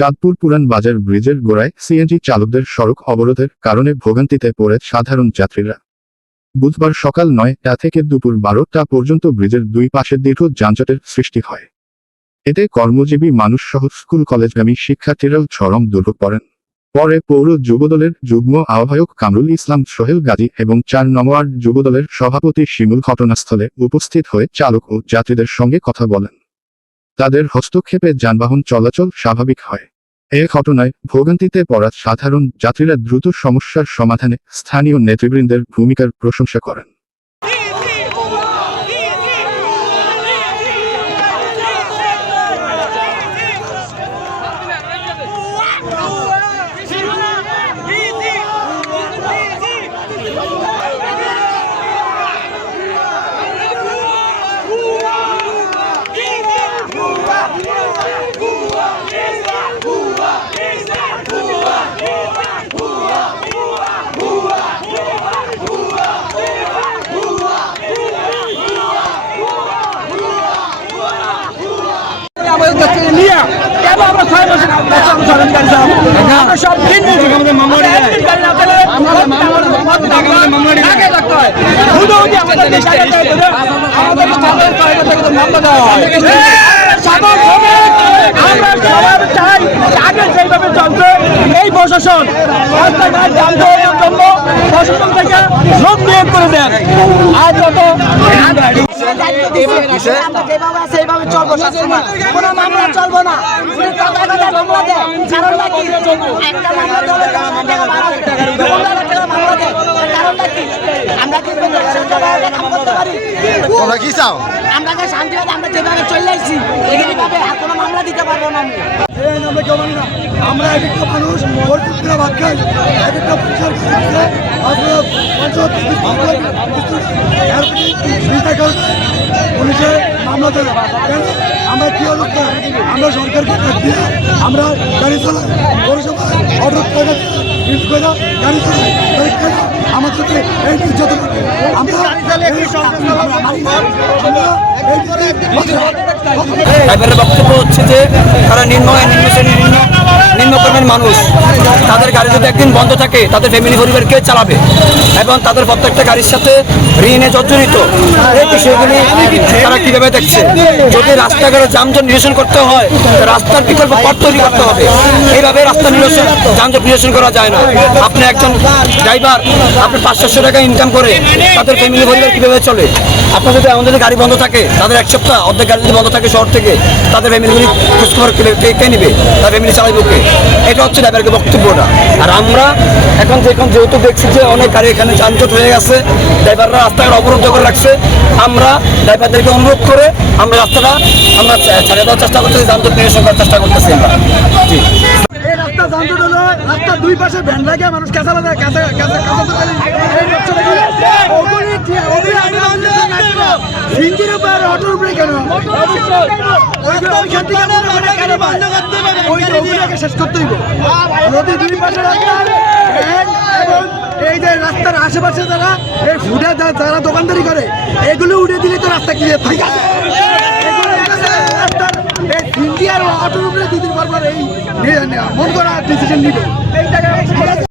চাঁদপুর পুরান বাজার ব্রিজের গোড়ায় সিএনজি চালকদের সড়ক অবরোধের কারণে ভোগান্তিতে পড়ে সাধারণ যাত্রীরা। বুধবার সকাল ৯টা থেকে দুপুর ১২টা পর্যন্ত ব্রিজের দুই পাশে দীর্ঘ যানজটের সৃষ্টি হয়। এতে কর্মজীবী মানুষসহ স্কুল কলেজগামী শিক্ষার্থীরাও চরম দুর্ভোগ পড়েন। পরে পৌর যুবদলের যুগ্ম আহ্বায়ক কামরুল ইসলাম সোহেল গাজী এবং ৪ নং ওয়ার্ড যুবদলের সভাপতি শিমুল ঘটনাস্থলে উপস্থিত হয়ে চালক ও যাত্রীদের সঙ্গে কথা বলেন। তাদের হস্তক্ষেপে যানবাহন চলাচল স্বাভাবিক হয়। এ ঘটনায় ভোগান্তিতে পড়া সাধারণ যাত্রীরা দ্রুত সমস্যার সমাধানে স্থানীয় নেতৃবৃন্দের ভূমিকার প্রশংসা করেন। এই প্রশাসন রাস্তাঘাট যানবাহনের জন্য প্রশাসন থেকে লোক নিয়োগ করে দেন। আর যত সেইভাবে চলবো, কোনো মামলা চলবো না। তোমরা কি চাও? আমরা শান্তিভাবে আমরা যেভাবে চলে আসছি এইভাবে কোনো মামলা দিতে পারবো না। আমরা কেউ মানি না। আমরা এক একটা মানুষ ভাত খাই, এক একটা পুলিশের মামলা দেয়। আমরা কি অবস্থা? আমরা সরকারকে আমরা গাড়ি চালাই, পৌরসভায় অটো টাকা গাড়ি চালাই, আমাদের এই নির্যাতন ড্রাইভারের বক্তব্য হচ্ছে যে তারা নিম্ন কর্মের মানুষ, তাদের গাড়ি যদি একদিন বন্ধ থাকে তাদের ফ্যামিলি পরিবার কে চালাবে এবং তাদের প্রত্যেকটা গাড়ির সাথে ঋণে জর্জরিত। এই বিষয়গুলি তারা কীভাবে দেখছে। যদি রাস্তাঘাটে যানজট নিরসন করতে হয় রাস্তার বিকল্প পথ তৈরি করতে হবে। এইভাবে রাস্তা যানজট নিরসন করা যায় না। আপনি একজন ড্রাইভার, আপনি ৫০০ টাকা ইনকাম করে তাদের ফ্যামিলি পরিবার কীভাবে চলে? আপনার যদি আমাদের গাড়ি বন্ধ থাকে, তাদের এক সপ্তাহ অর্ধেক গাড়ি যদি বন্ধ থাকে শহর থেকে, তাদের ফ্যামিলিগুলি খোঁজখবর কে নেবে? তার ফ্যামিলি চালাইবে কে? এটা হচ্ছে ড্রাইভারের বক্তব্যটা। আর আমরা এখন যেহেতু দেখছি যে অনেক গাড়ি এখানে যানজট হয়ে গেছে, ড্রাইভাররা রাস্তাঘাট অবরুদ্ধ করে রাখছে, আমরা ড্রাইভারদেরকে অনুরোধ করে আমরা রাস্তাটা আমরা ছাড়িয়ে দেওয়ার চেষ্টা করতেছি, যানজট নিরসন করার চেষ্টা করতেছি আমরা। জি, এই রাস্তা যানজট হলো, রাস্তার দুই পাশে ভ্যান লাগে, মানুষ কাঁচালা দেয়, অটোর উপরে কেন শেষ করতে হইব। যদি দুই পাশে এবং এই যে রাস্তার আশেপাশে যারা এই ফুডে যারা দোকানদারি করে এগুলো উঠে দিলে তো রাস্তা ক্লিয়ার থাকে। রাস্তার এই ইন্ডিয়ার অটোর উপরে দুদিন পর এই মন করা ডিসিশন নিবে।